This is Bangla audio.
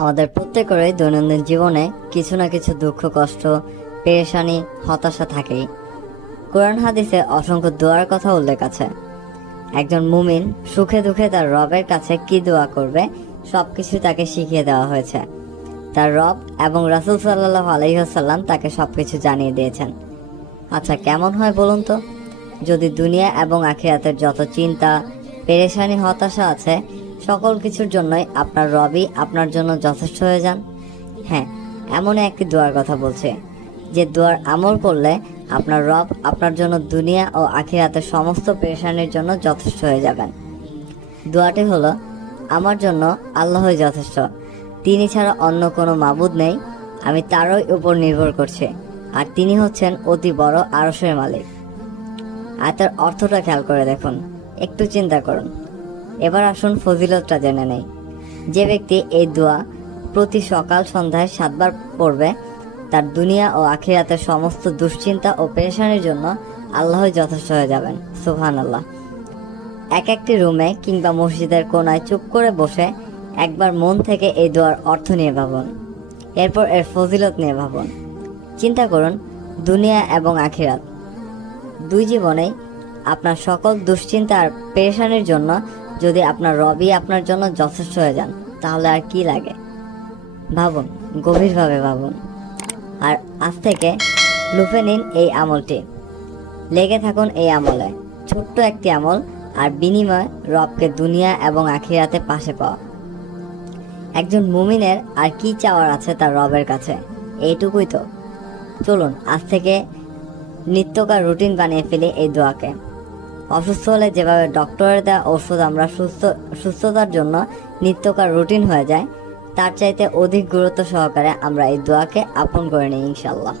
আমাদের প্রত্যেকেরই দৈনন্দিন জীবনে কিছু না কিছু দুঃখ, কষ্ট, পেরেশানি, হতাশা থাকেই। কোরআন হাদিসে অসংখ্য দোয়ার কথা উল্লেখ আছে। একজন মুমিন সুখে দুঃখে তার রবের কাছে কি দোয়া করবে সবকিছু তাকে শিখিয়ে দেওয়া হয়েছে। তার রব এবং রাসূল সাল্লাল্লাহু আলাইহি ওয়াসাল্লাম তাকে সবকিছু জানিয়ে দিয়েছেন। আচ্ছা, কেমন হয় বলুন তো, যদি দুনিয়া এবং আখিরাতের যত চিন্তা, পেরেশানি, হতাশা আছে সকল কিছুর জন্যই আপনার রবই আপনার জন্য যথেষ্ট হয়ে যান। হ্যাঁ, এমন একটি দোয়ার কথা বলছে যে দোয়ার আমল করলে আপনার রব আপনার জন্য দুনিয়া ও আখিরাতের সমস্ত পেরেশানির জন্য যথেষ্ট হয়ে যাবেন। দোয়াটি হলো, আমার জন্য আল্লাহই যথেষ্ট, তিনি ছাড়া অন্য কোনো মাবুদ নেই, আমি তারই উপর নির্ভর করছি, আর তিনি হচ্ছেন অতি বড় আরশের মালিক। আয়াতের অর্থটা খেয়াল করে দেখুন, একটু চিন্তা করুন। এবার আসুন ফজিলতটা জেনে নেই। যে ব্যক্তি এই দোয়া প্রতি সকাল সন্ধ্যায় 7 বার পড়বে, তার দুনিয়া ও আখিরাতের সমস্ত দুশ্চিন্তা ও পেরেশানির জন্য আল্লাহই যথেষ্ট হয়ে যাবেন। সুবহানাল্লাহ। একটি রুমে কিংবা মসজিদের কোনায় চুপ করে বসে একবার মন থেকে এই দোয়ার অর্থ নিয়ে ভাবুন, এরপর এর ফজিলত নিয়ে ভাবুন। চিন্তা করুন, দুনিয়া এবং আখিরাত দুই জীবনেই আপনার সকল দুশ্চিন্তা আর পেরেশানির জন্য যদি আপনার রবই আপনার জন্য যথেষ্ট হয়ে যান, তাহলে আর কি লাগে? ভাবুন, গভীরভাবে ভাবুন। আর আজ থেকে লুফে নিন এই আমলটি, লেগে থাকুন এই আমলে। ছোট্ট একটি আমল, আর বিনিময়ে রবকে দুনিয়া এবং আখিরাতে পাশে পাওয়া। একজন মুমিনের আর কি চাওয়ার আছে তার রবের কাছে? এইটুকুই তো। চলুন আজ থেকে নিত্যকার রুটিন বানিয়ে ফেলি এই দোয়াকে। অসুস্থ হলে যেভাবে ডক্টরের দেওয়া ওষুধ আমরা সুস্থতার জন্য নিত্যকার রুটিন হয়ে যায়, তার চাইতে অধিক গুরুত্ব সহকারে আমরা এই দোয়াকে আপন করে নিই ইনশাল্লাহ।